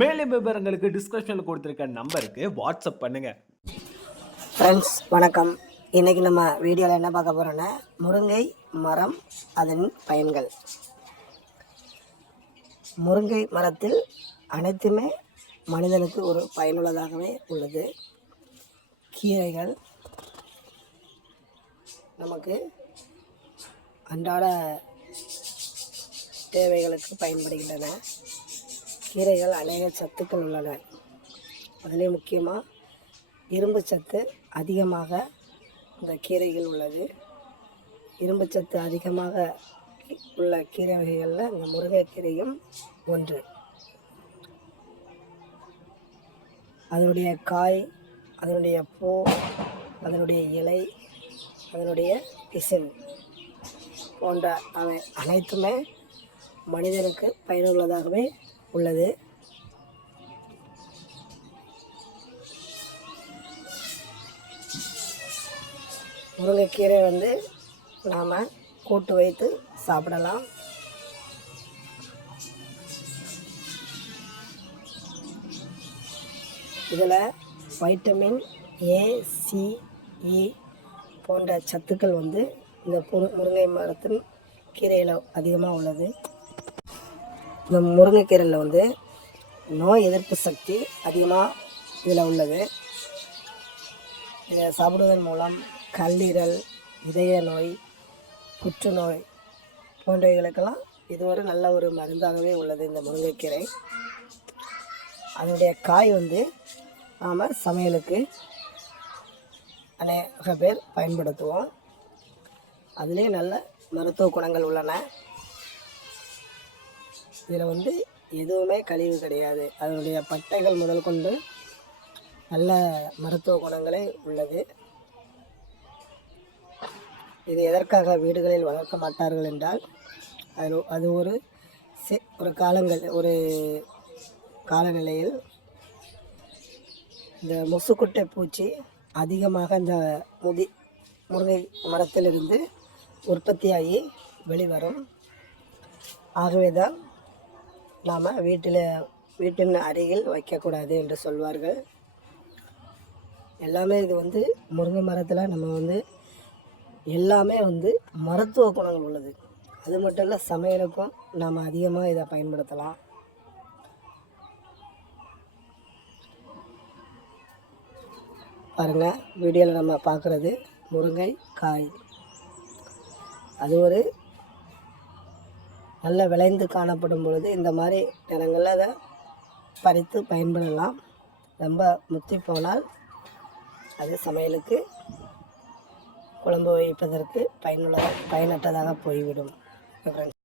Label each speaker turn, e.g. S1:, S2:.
S1: மேலும் விவரங்களுக்கு டிஸ்கிரிப்ஷனில் கொடுத்துருக்க நம்பருக்கு வாட்ஸ்அப் பண்ணுங்க.
S2: ஃப்ரெண்ட்ஸ் வணக்கம். இன்னைக்கு நம்ம வீடியோவில் என்ன பார்க்க போகிறோன்னா முருங்கை மரம் அதன் பயன்கள். முருங்கை மரத்தில் அனைத்துமே மனிதனுக்கு ஒரு பயனுள்ளதாகவே உள்ளது. கீரைகள் நமக்கு அன்றாட தேவைகளுக்கு பயன்படுகின்றன. கீரைகள் அநேக சத்துக்கள் உள்ளன. அதிலே முக்கியமாக இரும்பு சத்து அதிகமாக இந்த கீரைகள் உள்ளது. இரும்பு சத்து அதிகமாக உள்ள கீரை வகைகளில் இந்த முருங்கைக்கீரையும் ஒன்று. அதனுடைய காய் அதனுடைய பூ அதனுடைய இலை அதனுடைய பிசின் போன்ற அவை அனைத்துமே மனிதனுக்கு பயனுள்ளதாகவே உள்ளது. முருங்கைக்கீரை வந்து நாம் கூட்டு வைத்து சாப்பிடலாம். இதில் வைட்டமின் ஏ சி இ போன்ற சத்துக்கள் வந்து இந்த புரு- முருங்கை மரத்தின் கீரையில் அதிகமாக உள்ளது. இந்த முருங்கைக்கீரையில் வந்து நோய் எதிர்ப்பு சக்தி அதிகமாக இதில் உள்ளது. இதை சாப்பிடுவதன் மூலம் கல்லீரல் இதய நோய் புற்றுநோய் போன்றவைகளுக்கெல்லாம் இது ஒரு நல்ல ஒரு மருந்தாகவே உள்ளது இந்த முருங்கைக்கீரை. அதனுடைய காய் வந்து நாம் சமையலுக்கு அநேக பேர் பயன்படுத்துவோம். அதுலேயும் நல்ல மருத்துவ குணங்கள் உள்ளன. இதில் வந்து எதுவுமே கழிவு கிடையாது. அதனுடைய பட்டைகள் முதல் கொண்டு நல்ல மருத்துவ குணங்களே உள்ளது. இது எதற்காக வீடுகளில் வளர்க்க மாட்டார்கள் என்றால் அது அது ஒரு சி- ஒரு காலங்கள் ஒரு காலநிலையில் இந்த முசுக்குட்டை பூச்சி அதிகமாக இந்த முதி முருங்கை மரத்திலிருந்து உற்பத்தியாகி வெளிவரும். ஆகவே தான் நாம் வீட்டில் வீட்டின் அருகில் வைக்கக்கூடாது என்று சொல்வார்கள். எல்லாமே இது வந்து முருங்கை மரத்தில் நம்ம வந்து எல்லாமே வந்து மருத்துவ குணங்கள் உள்ளது. அது மட்டும் இல்லை சமையலுக்கும் நாம் அதிகமாக இதை பயன்படுத்தலாம். பாருங்கள் வீடியோவில் நம்ம பார்க்குறது முருங்கை காய். அது ஒரு நல்ல விளைந்து காணப்படும் பொழுது இந்த மாதிரி நேரங்களில் அதை பறித்து பயன்படலாம். ரொம்ப முத்தி போனால் அது சமையலுக்கு குழம்பு வைப்பதற்கு பயனுள்ளதாக பயனற்றதாக போய்விடும்.